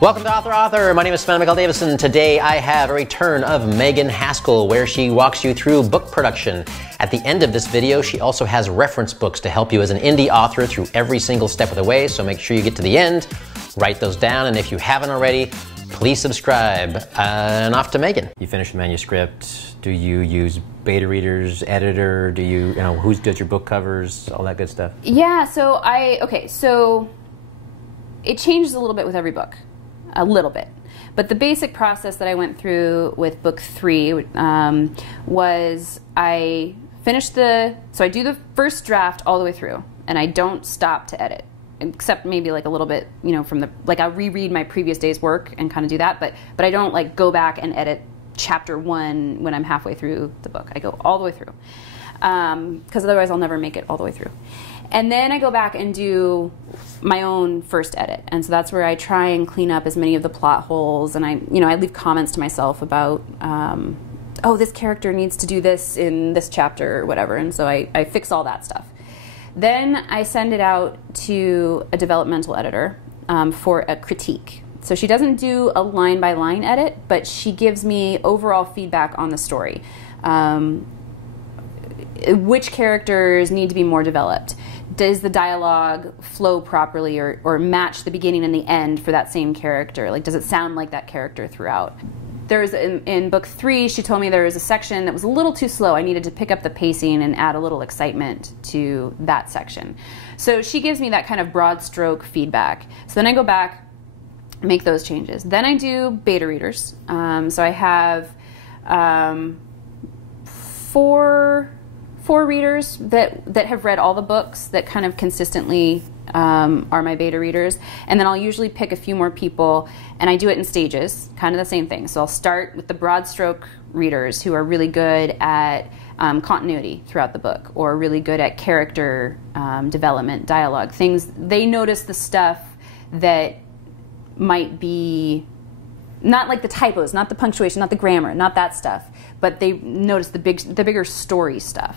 Welcome to Author. My name is Sven Davison. Today I have a return of Megan Haskell, where she walks you through book production. At the end of this video, she also has reference books to help you as an indie author through every single step of the way, so make sure you get to the end, write those down, and if you haven't already, please subscribe. And off to Megan. You finished the manuscript. Do you use beta readers, editor? Do you know, who does your book covers, all that good stuff? Yeah, so it changes a little bit with every book. A little bit. But the basic process that I went through with book 3 was I finished so I do the first draft all the way through, and I don't stop to edit, except maybe like a little bit, you know, from I'll reread my previous day's work and kind of do that, but I don't like go back and edit chapter 1 when I'm halfway through the book. I go all the way through, because otherwise I'll never make it all the way through. And then I go back and do my own first edit, and so that's where I try and clean up as many of the plot holes, and I leave comments to myself about, oh, this character needs to do this in this chapter or whatever, and so I fix all that stuff. Then I send it out to a developmental editor for a critique. So she doesn't do a line-by-line edit, but she gives me overall feedback on the story. Which characters need to be more developed? Does the dialogue flow properly or match the beginning and the end for that same character? Like, does it sound like that character throughout? There's in book 3, she told me there was a section that was a little too slow. I needed to pick up the pacing and add a little excitement to that section. So she gives me that kind of broad stroke feedback. So then I go back, make those changes. Then I do beta readers. So I have four readers that have read all the books that kind of consistently are my beta readers, and then I'll usually pick a few more people, and I do it in stages, kind of the same thing. So I'll start with the broad stroke readers who are really good at continuity throughout the book, or really good at character development, dialogue, things. They notice the stuff that might be not like the typos, not the punctuation, not the grammar, not that stuff, but they notice the bigger story stuff.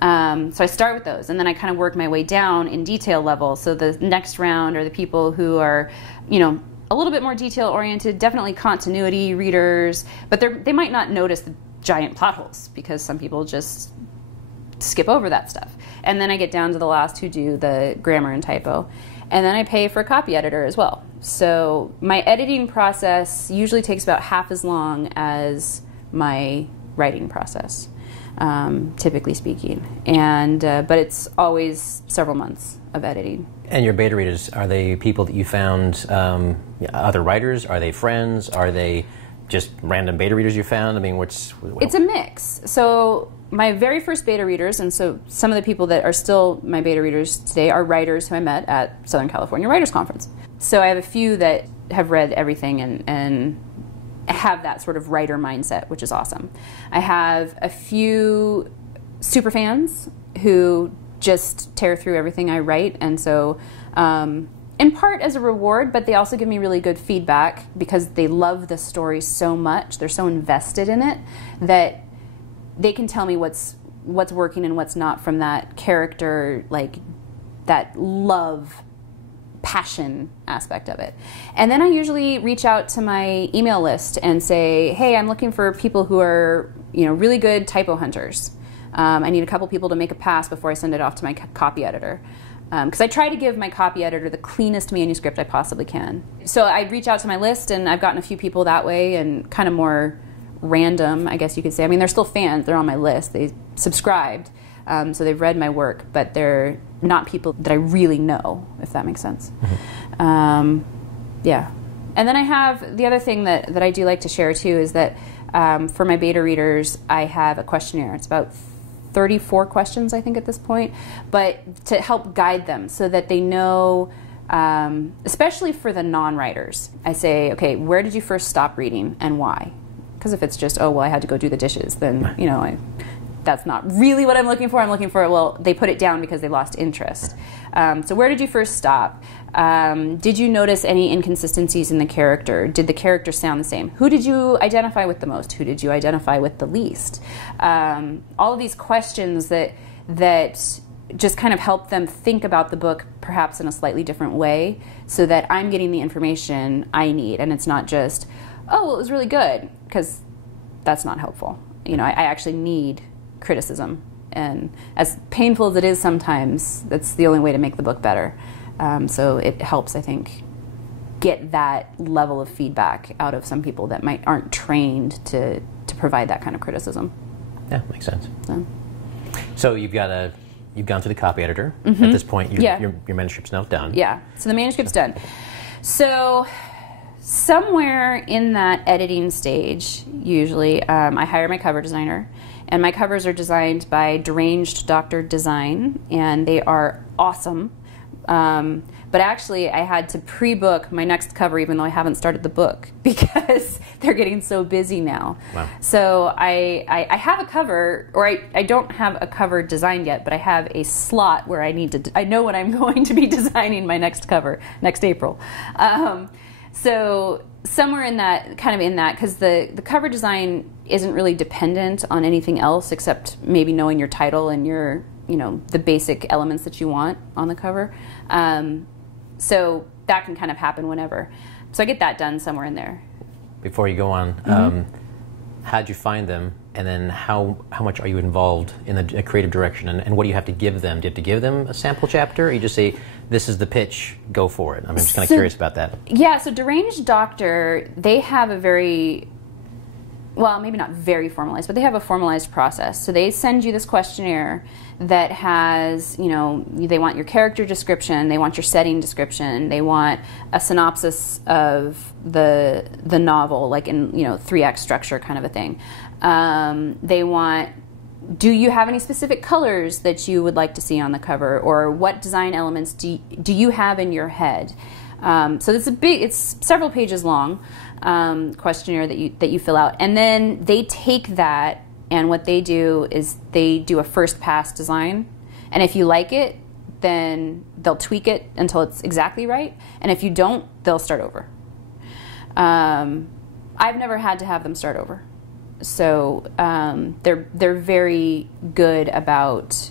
So I start with those, and then I kind of work my way down in detail level. So the next round are the people who are, a little bit more detail oriented, definitely continuity readers, but they might not notice the giant plot holes because some people just skip over that stuff. And then I get down to the last who do the grammar and typo. And then I pay for a copy editor as well. So my editing process usually takes about half as long as my writing process, typically speaking. And but it's always several months of editing. And your beta readers, are they people that you found, other writers? Are they friends? Are they just random beta readers you found? I mean, it's a mix. So my very first beta readers, and so some of the people that are still my beta readers today are writers who I met at Southern California Writers Conference. So I have a few that have read everything and have that sort of writer mindset, which is awesome. I have a few super fans who just tear through everything I write, and so in part as a reward, but they also give me really good feedback because they love the story so much, they're so invested in it, that they can tell me what's working and what's not from that character, like that love, passion aspect of it. And then I usually reach out to my email list and say, hey, I'm looking for people who are really good typo hunters. I need a couple people to make a pass before I send it off to my copy editor. Because I try to give my copy editor the cleanest manuscript I possibly can. So I reach out to my list, and I've gotten a few people that way, and kind of more random, I guess you could say. I mean, they're still fans. They're on my list. They subscribed, so they've read my work, but they're not people that I really know, if that makes sense. Yeah. And then I have the other thing that I do like to share, too, is that for my beta readers, I have a questionnaire. It's about 34 questions, I think, at this point, but to help guide them so that they know, especially for the non-writers, I say, okay, where did you first stop reading and why? Because if it's just, oh, well, I had to go do the dishes, then, that's not really what I'm looking for. I'm looking for, well, they put it down because they lost interest. So where did you first stop? Did you notice any inconsistencies in the character? Did the character sound the same? Who did you identify with the most? Who did you identify with the least? All of these questions that just kind of help them think about the book perhaps in a slightly different way, so that I'm getting the information I need, and it's not just, oh, well, it was really good, because that's not helpful. You know, I actually need criticism, and as painful as it is sometimes, that's the only way to make the book better. So it helps, I think, get that level of feedback out of some people that aren't trained to provide that kind of criticism. Yeah, makes sense. So you've gone to the copy editor. At this point, your manuscript's now done. Yeah, so the manuscript's done. So somewhere in that editing stage, usually, I hire my cover designer, and my covers are designed by Deranged Doctor Design, and they are awesome. But actually, I had to pre-book my next cover, even though I haven't started the book, because they're getting so busy now. Wow. So I have a cover, or I don't have a cover designed yet, but I have a slot where I know when I'm going to be designing my next cover, next April. So somewhere in that, because the cover design isn't really dependent on anything else except maybe knowing your title and the basic elements that you want on the cover. So that can kind of happen whenever. So I get that done somewhere in there. Before you go on, how'd you find them, and then how much are you involved in the creative direction, and what do you have to give them? Do you have to give them a sample chapter, or you just say, this is the pitch, go for it? I'm just kind of curious about that. Yeah, so Deranged Doctor, they have a very, well, maybe not very formalized, but they have a formalized process. So they send you this questionnaire that has, they want your character description, they want your setting description, they want a synopsis of the novel, like in, 3-act structure kind of a thing. They want, do you have any specific colors that you would like to see on the cover, or what design elements do you have in your head? So it's several pages long questionnaire that you fill out, and then they take that, and what they do is they do a first pass design, and if you like it, then they'll tweak it until it's exactly right, and if you don't, they'll start over. I've never had to have them start over, so they're very good about,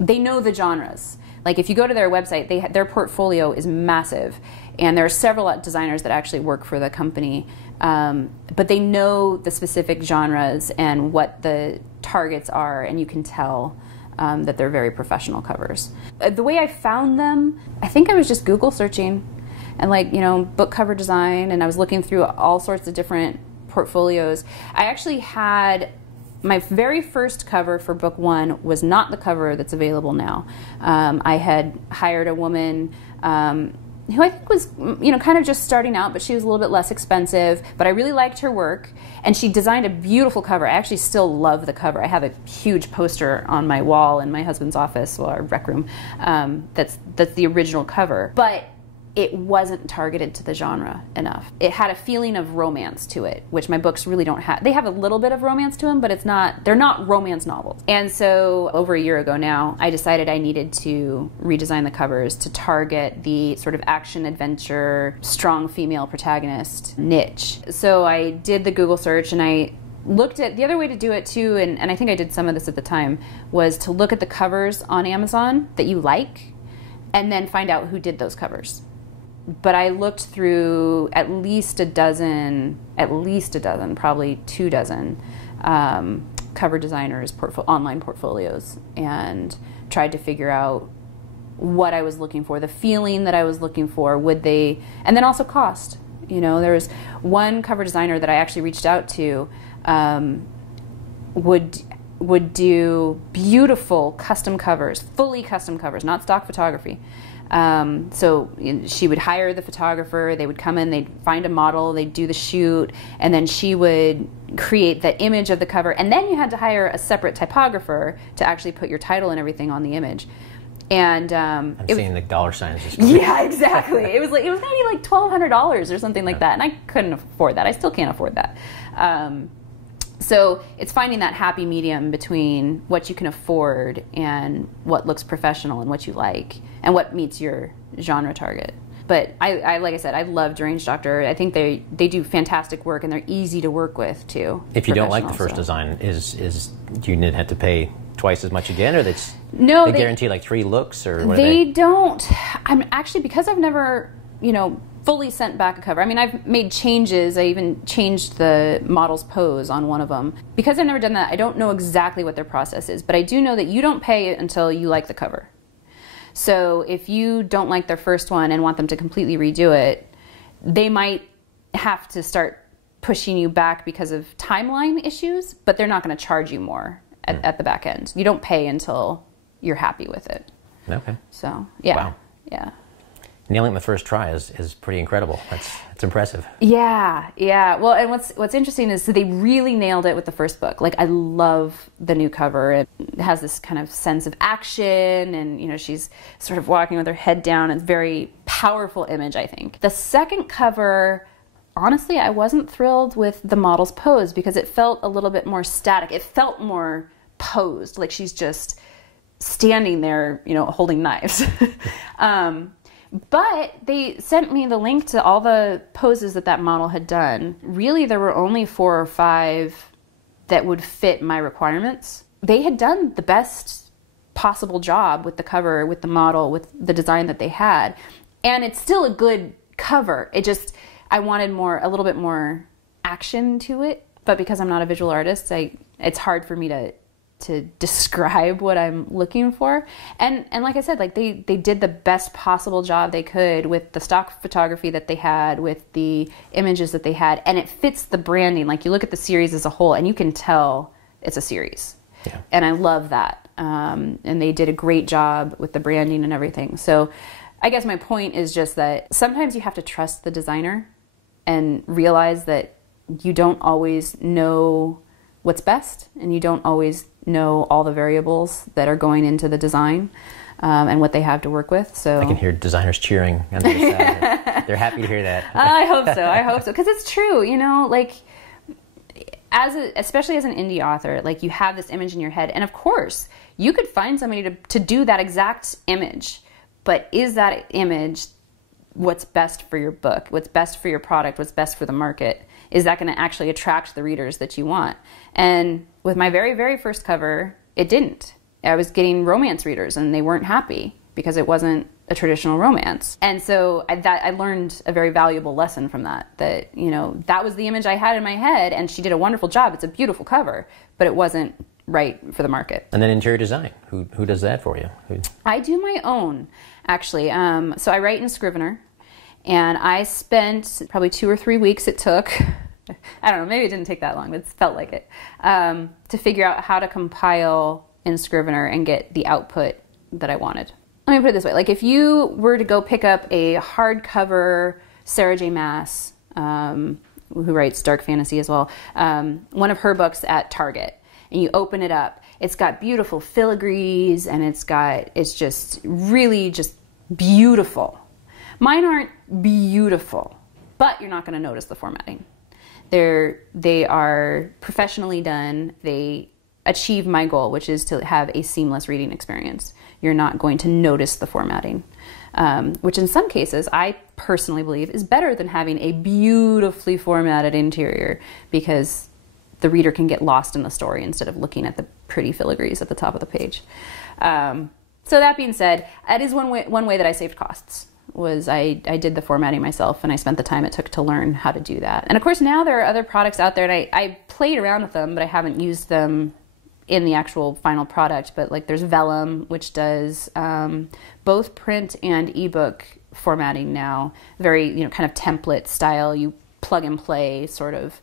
they know the genres. Like if you go to their website, their portfolio is massive, and there are several designers that actually work for the company, but they know the specific genres and what the targets are, and you can tell that they're very professional covers. The way I found them, I think I was just Google searching, and book cover design, and I was looking through all sorts of different portfolios. I actually had my very first cover for book 1 was not the cover that's available now. I had hired a woman who I think was, kind of just starting out, but she was a little bit less expensive, but I really liked her work, and she designed a beautiful cover. I actually still love the cover. I have a huge poster on my wall in my husband's office, or our rec room, that's the original cover. But it wasn't targeted to the genre enough. It had a feeling of romance to it, which my books really don't have. They have a little bit of romance to them, but they're not romance novels. And so over a year ago now, I decided I needed to redesign the covers to target the sort of action-adventure, strong female protagonist niche. So I did the Google search, and I looked at, the other way to do it too, and I think I did some of this at the time, was to look at the covers on Amazon that you like, and then find out who did those covers. But I looked through at least a dozen, probably 2 dozen cover designers' online portfolios, and tried to figure out what I was looking for, the feeling that I was looking for, and then also cost. There was one cover designer that I actually reached out to, would do beautiful custom covers, fully custom covers, not stock photography. So she would hire the photographer, they would come in, they'd find a model, they'd do the shoot, and then she would create the image of the cover, and then you had to hire a separate typographer to actually put your title and everything on the image. And I'm seeing the dollar signs. Yeah, exactly. It was maybe like $1,200 or something like that, and I couldn't afford that. I still can't afford that. So it's finding that happy medium between what you can afford and what looks professional and what you like and what meets your genre target. But I like I said, I love Deranged Doctor. I think they do fantastic work, and they're easy to work with too. If you don't like the first design, do you have to pay twice as much again, or they guarantee like 3 looks, or what they don't. I'm actually, because I've never, fully sent back a cover. I mean, I've made changes. I even changed the model's pose on one of them. Because I've never done that, I don't know exactly what their process is, but I do know that you don't pay it until you like the cover. So if you don't like their first one and want them to completely redo it, they might have to start pushing you back because of timeline issues, but they're not going to charge you more at the back end. You don't pay until you're happy with it. Okay. So, yeah. Wow. Yeah. Nailing the first try is pretty incredible. It's impressive. Yeah. Well, and what's interesting is that they really nailed it with the first book. Like, I love the new cover. It has this kind of sense of action, and she's sort of walking with her head down. It's a very powerful image, I think. The second cover, honestly, I wasn't thrilled with the model's pose because it felt a little bit more static. It felt more posed, like she's just standing there, holding knives. But they sent me the link to all the poses that model had done. Really, there were only 4 or 5 that would fit my requirements. They had done the best possible job with the cover, with the model, with the design that they had. And it's still a good cover. I wanted a little bit more action to it. But because I'm not a visual artist, it's hard for me to describe what I'm looking for. And like I said, like they did the best possible job they could with the stock photography that they had, with the images that they had, and it fits the branding. Like, you look at the series as a whole and you can tell it's a series. Yeah. And I love that. And they did a great job with the branding and everything. So I guess my point is just that sometimes you have to trust the designer and realize that you don't always know what's best, and you don't always know all the variables that are going into the design and what they have to work with. So I can hear designers cheering on the other side. They're happy to hear that. I hope so, because it's true. Like, especially as an indie author, like, you have this image in your head, and of course you could find somebody to do that exact image, but is that image what's best for your book, what's best for your product, what's best for the market? Is that going to actually attract the readers that you want? And with my very, very first cover, it didn't. I was getting romance readers, and they weren't happy because it wasn't a traditional romance. And so I learned a very valuable lesson from that that was the image I had in my head, and she did a wonderful job. It's a beautiful cover, but it wasn't right for the market. And then interior design, who does that for you? I do my own, actually. So I write in Scrivener. And I spent probably 2 or 3 weeks it took, I don't know, maybe it didn't take that long, but it felt like it, to figure out how to compile in Scrivener and get the output that I wanted. Let me put it this way. Like, if you were to go pick up a hardcover Sarah J. Maas, who writes dark fantasy as well, one of her books at Target, and you open it up, it's got beautiful filigrees, and it's just really just beautiful. Mine aren't beautiful, but you're not going to notice the formatting. They are professionally done. They achieve my goal, which is to have a seamless reading experience. You're not going to notice the formatting, which in some cases I personally believe is better than having a beautifully formatted interior, because the reader can get lost in the story instead of looking at the pretty filigrees at the top of the page. So that being said, that is one way that I saved costs. Was I did the formatting myself, and I spent the time it took to learn how to do that. And of course, now there are other products out there, and I played around with them, but I haven't used them in the actual final product. But like, there's Vellum, which does both print and ebook formatting now. Very, kind of template style. You plug and play sort of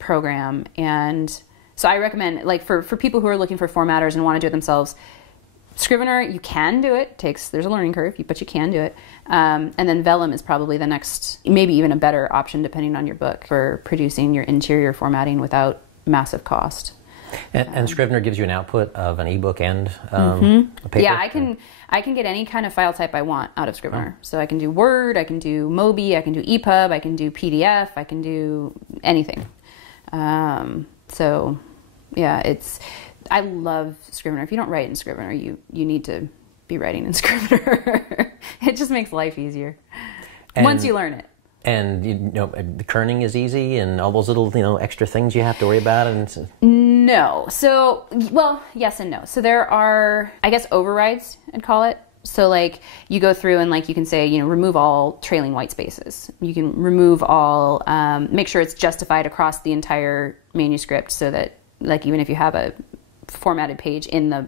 program. And so I recommend, like, for people who are looking for formatters and want to do it themselves, Scrivener, you can do it. There's a learning curve, but you can do it. And then Vellum is probably the next, maybe even a better option depending on your book, for producing your interior formatting without massive cost. And Scrivener gives you an output of an ebook and a paper? Yeah, I can get any kind of file type I want out of Scrivener. Oh. So I can do Word, I can do Mobi, I can do EPUB, I can do PDF, I can do anything. So yeah, I love Scrivener. If you don't write in Scrivener, you need to be writing in Scrivener. It just makes life easier once you learn it. And the kerning is easy, and all those little extra things you have to worry about. And No. So, well, yes and no. So there are, I guess, overrides, I'd call it. So like you go through and like you can say, you know, remove all trailing white spaces. You can remove all, make sure it's justified across the entire manuscript so that like even if you have a formatted page in the,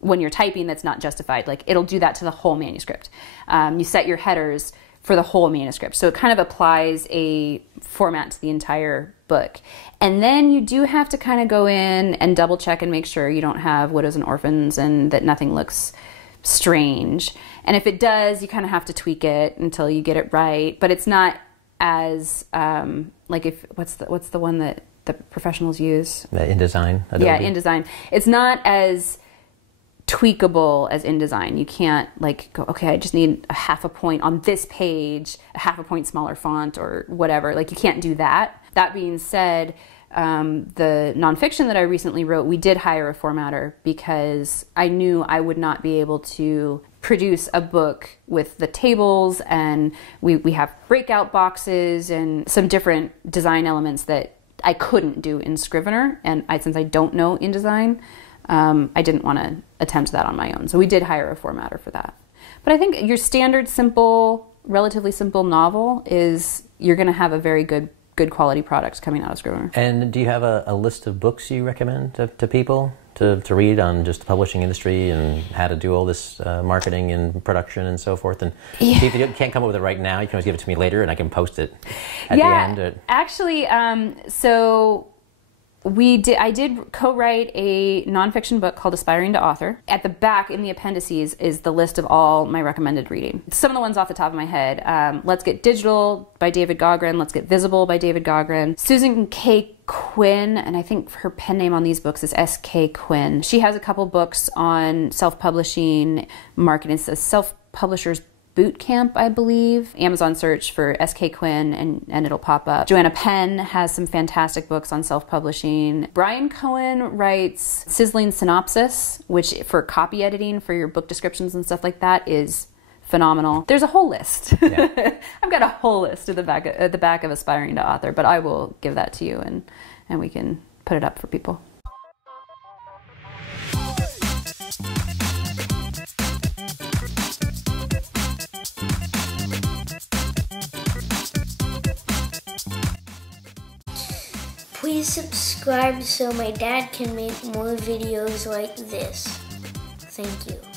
when you're typing that's not justified, like it'll do that to the whole manuscript. You set your headers for the whole manuscript. So it kind of applies a format to the entire book. And then you do have to kind of go in and double check and make sure you don't have widows and orphans and that nothing looks strange. And if it does, you kind of have to tweak it until you get it right. But it's not as like if what's the one that the professionals use? InDesign. Adobe. Yeah, InDesign. It's not as tweakable as InDesign. You can't like go, okay, I just need a half a point on this page, a half a point smaller font or whatever. Like you can't do that. That being said, the nonfiction that I recently wrote, we did hire a formatter because I knew I would not be able to produce a book with the tables, and we have breakout boxes and some different design elements that I couldn't do in Scrivener, and since I don't know InDesign, I didn't want to attempt that on my own. So we did hire a formatter for that. But I think your standard simple, relatively simple novel is you're going to have a very good quality product coming out of Scrivener. And do you have a list of books you recommend to people to read on just the publishing industry and how to do all this marketing and production and so forth? And if you can't come up with it right now, you can always give it to me later and I can post it at the end. Actually, so I did co-write a nonfiction book called Aspiring to Author. At the back in the appendices is the list of all my recommended reading. Some of the ones off the top of my head. Let's Get Digital by David Gaughran. Let's Get Visible by David Gaughran. Susan K. Quinn, and I think her pen name on these books is S.K. Quinn. She has a couple books on self-publishing marketing. It says Self-Publishers Boot Camp, I believe. Amazon search for S.K. Quinn and it'll pop up. Joanna Penn has some fantastic books on self-publishing. Brian Cohen writes Sizzling Synopsis, which for copy editing for your book descriptions and stuff like that is phenomenal. There's a whole list. Yeah. I've got a whole list at the back of Aspiring to Author, but I will give that to you and we can put it up for people. Please subscribe so my dad can make more videos like this. Thank you.